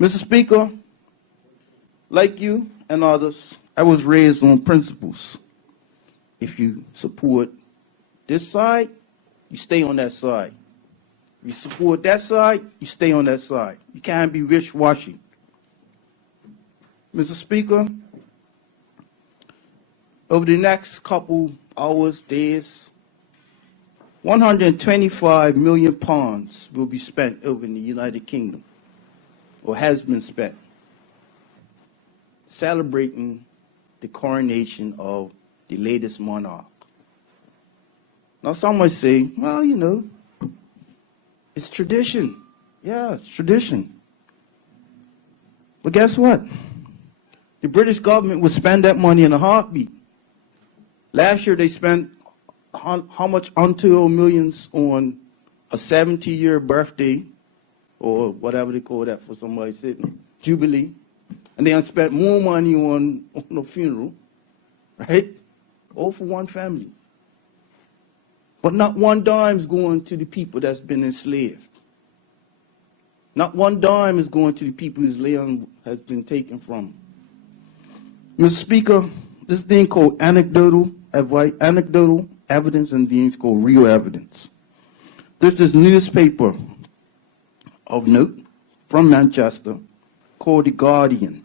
Mr. Speaker, like you and others, I was raised on principles. If you support this side, you stay on that side. If you support that side, you stay on that side. You can't be wishy-washy. Mr. Speaker, over the next couple hours, days, 125 million pounds will be spent over in the United Kingdom, or has been spent, celebrating the coronation of the latest monarch. Now, some might say, well, you know, it's tradition. Yeah, it's tradition. But guess what? The British government would spend that money in a heartbeat. Last year, they spent how much untold millions on a 70-year birthday, or whatever they call that for somebody sitting, jubilee. And they spent more money on a funeral, right? All for one family. But not one dime is going to the people that's been enslaved. Not one dime is going to the people whose land has been taken from them. Mr. Speaker, this thing called anecdotal evidence and things called real evidence. There's this newspaper of note from Manchester called The Guardian.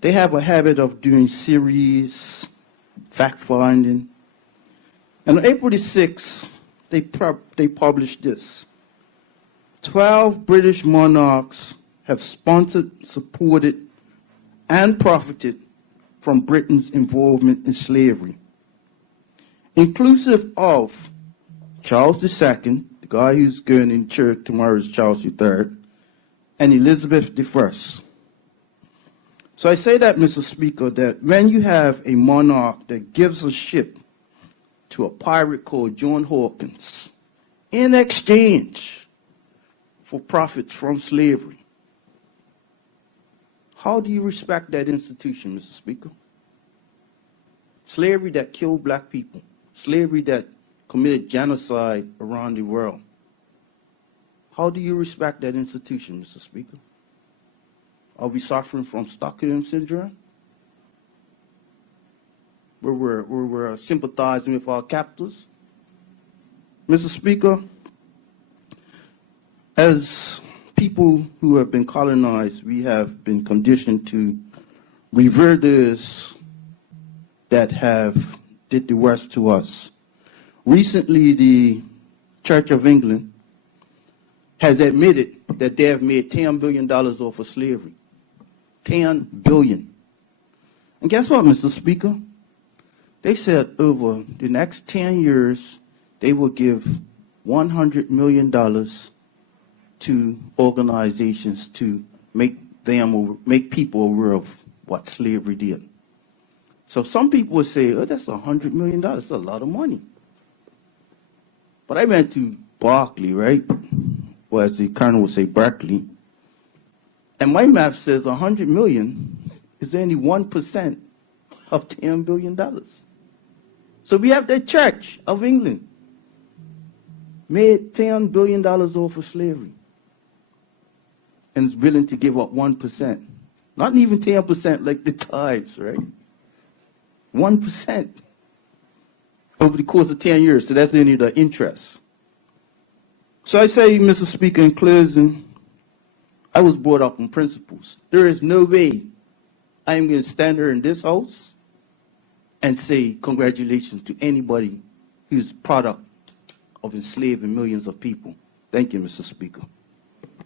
They have a habit of doing series, fact-finding. And on April the 6th, they published this. 12 British monarchs have sponsored, supported, and profited from Britain's involvement in slavery, inclusive of Charles II, the guy who's going in church tomorrow is Charles III, and Elizabeth I. So I say that, Mr. Speaker, that when you have a monarch that gives a ship to a pirate called John Hawkins in exchange for profits from slavery, how do you respect that institution, Mr. Speaker? Slavery that killed black people, slavery that committed genocide around the world. How do you respect that institution, Mr. Speaker? Are we suffering from Stockholm syndrome? Where we're sympathizing with our captors? Mr. Speaker, as people who have been colonized, we have been conditioned to revere those that have did the worst to us. Recently, the Church of England has admitted that they have made $10 billion off of slavery. $10 billion. And guess what, Mr. Speaker? They said over the next 10 years, they will give $100 million to organizations to make people aware of what slavery did. So some people would say, oh, that's $100 million. That's a lot of money. But I went to Berkeley, right? Or as the colonel would say, Berkeley. And my map says 100 million is only 1% of $10 billion. So we have the Church of England made $10 billion off of slavery and is willing to give up 1%. Not even 10% like the tithes, right? 1% over the course of 10 years. So that's only the interest. So I say, Mr. Speaker, in closing, I was brought up on principles. There is no way I am going to stand here in this house and say congratulations to anybody who's product of enslaving millions of people. Thank you, Mr. Speaker.